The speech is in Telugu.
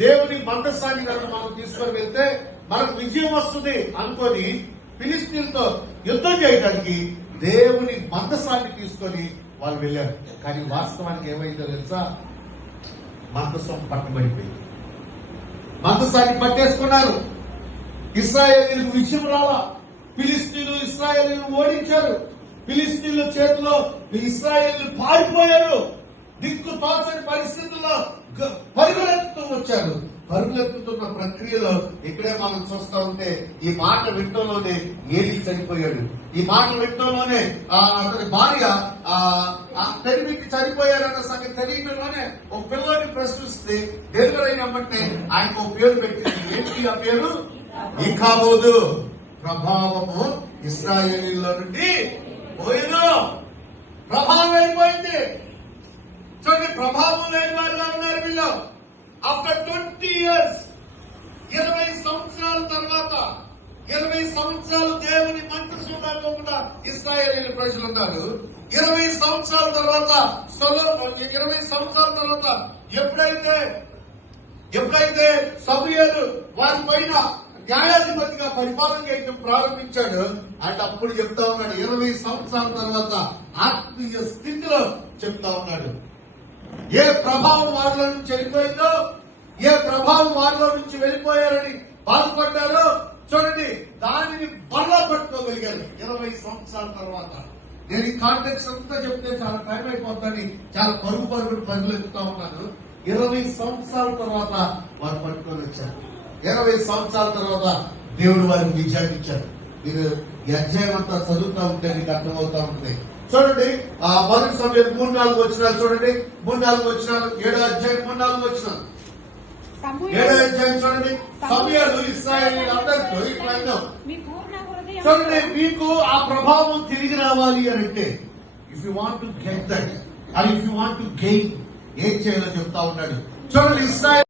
దేవుని మందసాన్ని కనుక మనం తీసుకొని వెళ్తే మనకు విజయం వస్తుంది అనుకొని ఫిలిస్తీన్తో యుద్ధం చేయడానికి దేవుని మందసాన్ని తీసుకొని వాళ్ళు వెళ్ళారు. కానీ వాస్తవానికి ఏమైందో తెలుసా? మందసం పట్టుబడిపోయింది. మందసాన్ని పట్టేసుకున్నారు. ఇశ్రాయేలీలకు విజయం రాలా. ఫిలిస్తీన్లు ఇశ్రాయేలీలను ఓడించారు. ఫిలిస్తీన్ల చేతిలో ఇశ్రాయేలీలు పారిపోయారు. దిక్కు తోచని పరిస్థితుల్లో పరుగులెత్తుతూ వచ్చారు. పరుగులెత్తుతున్న ప్రక్రియలో ఇక్కడే మనం చూస్తూ ఉంటే ఈ మాట వింటంలోనే ఏలీ చనిపోయాడు. ఈ మాట వింటంలోనే అతని భార్య తెరిమికి చనిపోయారన్న సంగతి తెలియటంలోనే ఒక పిల్లని ప్రశ్నిస్తే డెలివరీ అయినప్పటినే ఆయనకు ఒక పేరు పెట్టింది. ఏంటి ఆ పేరు? ఇకాబోదు. ప్రభావము ఇశ్రాయేలీలో నుండి పోయిను. ప్రభావం అయిపోయింది. చూడండి, ప్రభావం లేని వారుగా ఉన్నారు వీళ్ళు. ఆఫ్టర్ 20 years, 20 సంవత్సరాల తర్వాత, 20 సంవత్సరాలు దేవుని మంత్రిత్వంలో కూడా ఇశ్రాయేలీల ప్రజలు ఉన్నారు. 20 సంవత్సరాల తర్వాత 20 సంవత్సరాల తర్వాత ఎప్పుడైతే సమూయేలు వారి పైన న్యాయాధిపతిగా పరిపాలన చేయడం ప్రారంభించాడు, అంటే అప్పుడు చెప్తా ఉన్నాడు 20 సంవత్సరాల తర్వాత ఆత్మీయ స్థితిలో చెప్తా ఉన్నాడు. ఏ ప్రభావం వారిలో నుంచి వెళ్ళిపోయిందో, ఏ ప్రభావం వారిలో నుంచి వెళ్ళిపోయారని బాధపడ్డారో చూడండి, దానిని మరలా పట్టుకోగలిగారు 20 సంవత్సరాల తర్వాత. నేను ఈ కాంటెక్స్ట్ అంతా చెప్తే చాలా టైం అయిపోతుందని చాలా పరుగులు పరుగులెత్తుతా ఉన్నాను. 20 సంవత్సరాల తర్వాత వారు పట్టుకొని వచ్చారు. 20 సంవత్సరాల తర్వాత దేవుడు వారికి విజయాన్ని ఇచ్చారు. మీరు ఈ అధ్యాయం అంతా చదువుతా ఉంటే మీకు అర్థమవుతా ఉంటుంది. చూడండి, మొదటి సమయాలు 3-4 వచనాలు చూడండి. 3-4 వచనాలు 7వ అధ్యాయం 3-4 వచనాలు. 7వ అధ్యాయం చూడండి. సమయాలు ఇశ్రాయేలీయులు అందరితో ఇట్లా చూడండి, మీకు ఆ ప్రభావం తిరిగి రావాలి అని అంటే, if you want to get that, and if you want to gain, ఏం చేయాలో చెప్తా ఉన్నాడు. చూడండి, ఇశ్రాయేల్